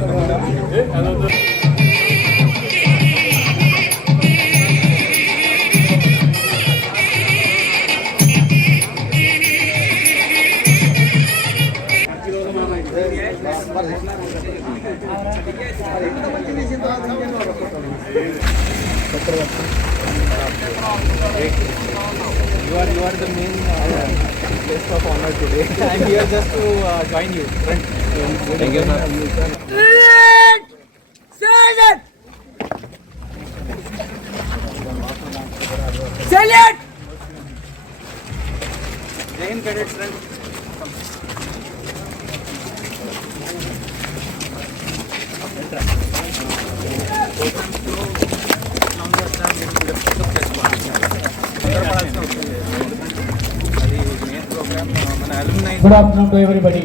You are the main guest of honor today. I am here just to join you. Thank you, sir. Salute! Jane cadets, friend. Good afternoon to everybody.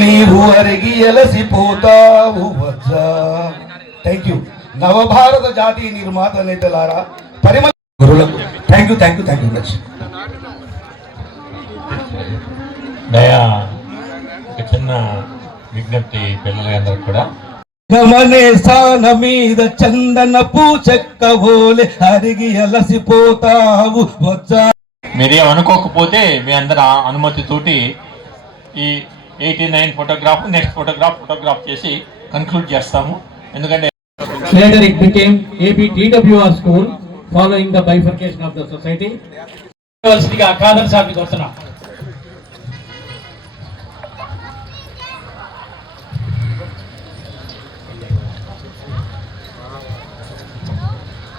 నీవు అరిగి ఎలసిపోతావు వజ్జా. Thank you. నవభారత జాతీయ నిర్మాత నేతలారా, పరిమళ గురువులకు thank you much. దయా ఒక చిన్న విజ్ఞప్తి పిల్లలందరూ కూడా, గమనే స్థాన మీద చందనపు చెక్కవోలే అరిగి ఎలసిపోతావు వజ్జా. మీరేం అనుకోకపోతే మీ అందరి అనుమతితోటి ఈ 89 ఫోటోగ్రాఫ్ నెక్స్ట్ ఫోటోగ్రాఫ్ చేసి కన్క్లూడ్ చేస్తాము. ఎందుకంటే Later it became ABTWR school following the bifurcation of the society. యూనివర్సిటీగా Khader సార్ని కోరుతున్నాం.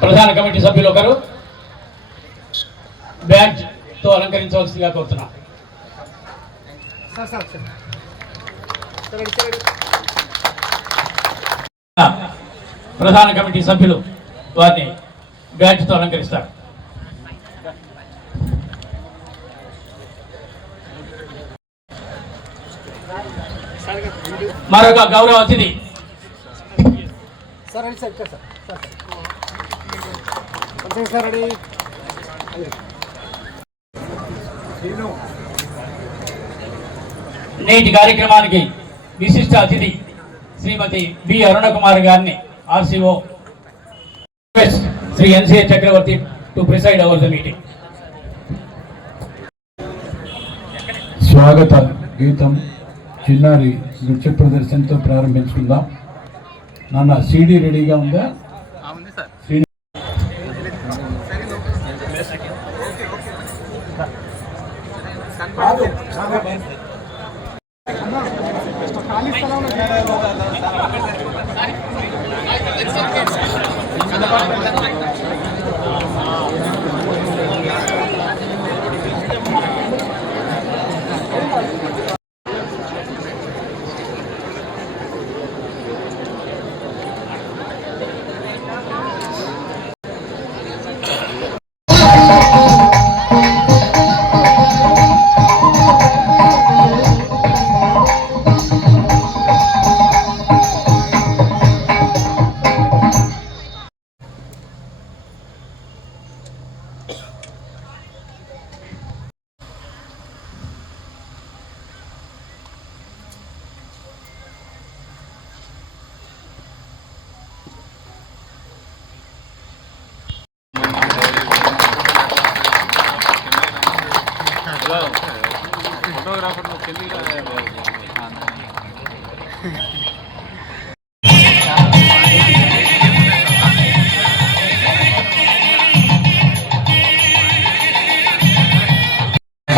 ప్రధాన కమిటీ సభ్యులు ఒకరు బ్యాడ్జ్ తో అలంకరించవలసిందిగా కోరుతున్నాం. ప్రధాన కమిటీ సభ్యులు వారిని బ్యాడ్జ్ తో అలంకరిస్తారు. మరొక గౌరవ అతిథి నేటి కార్యక్రమానికి విశిష్ట అతిథి శ్రీమతి బి అరుణ కుమార్ గారిని RCO Sri NCA Chakravarthi to preside over the meeting. స్వాగత గీతం చిన్నారి నృత్య ప్రదర్శనతో ప్రారంభించుకుందాం. నాన్న సీడీ రెడీగా ఉందా?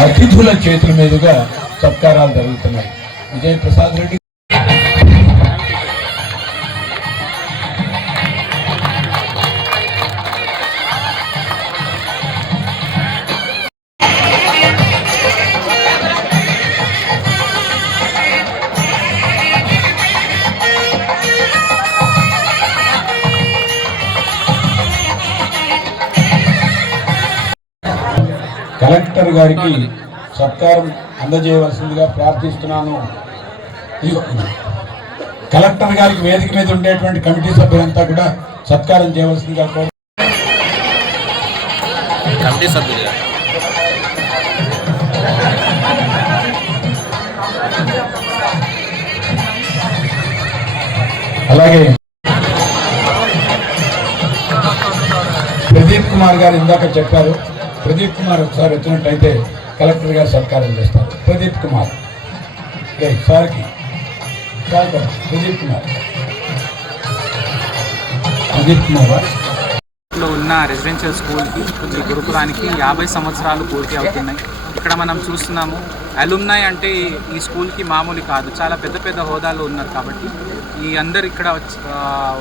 అతిథుల చేతుల మీదుగా సత్కారాలు జరుగుతున్నాయి. విజయ్ ప్రసాద్ రెడ్డి కలెక్టర్ గారికి సత్కారం అందజేయవలసిందిగా ప్రార్థిస్తున్నాను. కలెక్టర్ గారికి వేదిక మీద ఉండేటువంటి కమిటీ సభ్యులంతా కూడా సత్కారం చేయవలసిందిగా కమిటీ సభ్యులు అలాగే ప్రదీప్ కుమార్ గారు ఇందాక చెప్పారు. ప్రదీప్ కుమార్ ఒకసారి వచ్చినట్లయితే కలెక్టర్ గారు సత్కారం చేస్తారు. ప్రదీప్ కుమార్ సార్కి ప్రదీప్ కుమార్ లో ఉన్న రెసిడెన్షియల్ స్కూల్కి ఈ గురుకులానికి 50 సంవత్సరాలు పూర్తి అవుతున్నాయి. ఇక్కడ మనం చూస్తున్నాము అలుమ్నాయ్ అంటే ఈ స్కూల్కి మామూలు కాదు, చాలా పెద్ద పెద్ద హోదాలు ఉన్నారు. కాబట్టి ఈ అందరు ఇక్కడ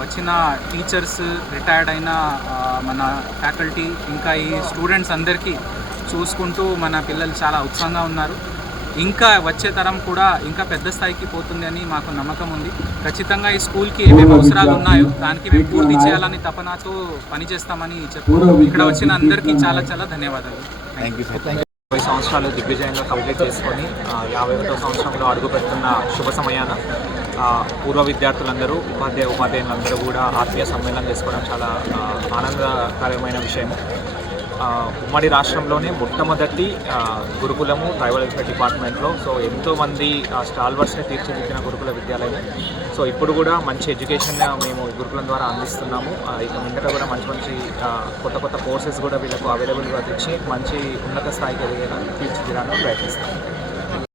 వచ్చిన టీచర్స్, రిటైర్డ్ అయిన మన ఫ్యాకల్టీ, ఇంకా ఈ స్టూడెంట్స్ అందరికీ చూసుకుంటూ మన పిల్లలు చాలా ఉత్సాహంగా ఉన్నారు. ఇంకా వచ్చే తరం కూడా ఇంకా పెద్ద స్థాయికి పోతుంది అని మాకు నమ్మకం ఉంది. ఖచ్చితంగా ఈ స్కూల్కి ఏమేమి అవసరాలు ఉన్నాయో దానికి మేము పూర్తి చేయాలని తపనతో పనిచేస్తామని చెప్పు. ఇక్కడ వచ్చిన అందరికీ చాలా చాలా ధన్యవాదాలు. Thank you sir. 20 సంవత్సరాలు దిగ్విజయంగా కంప్లీట్ చేసుకొని 51వ సంవత్సరంలో అడుగు పెడుతున్న శుభ సమయాన పూర్వ విద్యార్థులందరూ, ఉపాధ్యాయులందరూ కూడా ఆత్మీయ సమ్మేళనం చేసుకోవడం చాలా ఆనందకరమైన విషయం. ఉమ్మడి రాష్ట్రంలోనే మొట్టమొదటి గురుకులము ట్రైబల్ వెల్ఫేర్ డిపార్ట్మెంట్లో. సో ఎంతోమంది స్టాల్వర్స్ని తీర్చిదిద్దిన గురుకుల విద్యాలయం. సో ఇప్పుడు కూడా మంచి ఎడ్యుకేషన్ మేము గురుకులం ద్వారా అందిస్తున్నాము. ఇక మిగతా కూడా మంచి మంచి కొత్త కోర్సెస్ కూడా వీళ్ళకు అవైలబుల్గా తెచ్చి మంచి ఉన్నత స్థాయికి ఎదిగేలా తీర్చిదిద్దడానికి ప్రయత్నిస్తాము.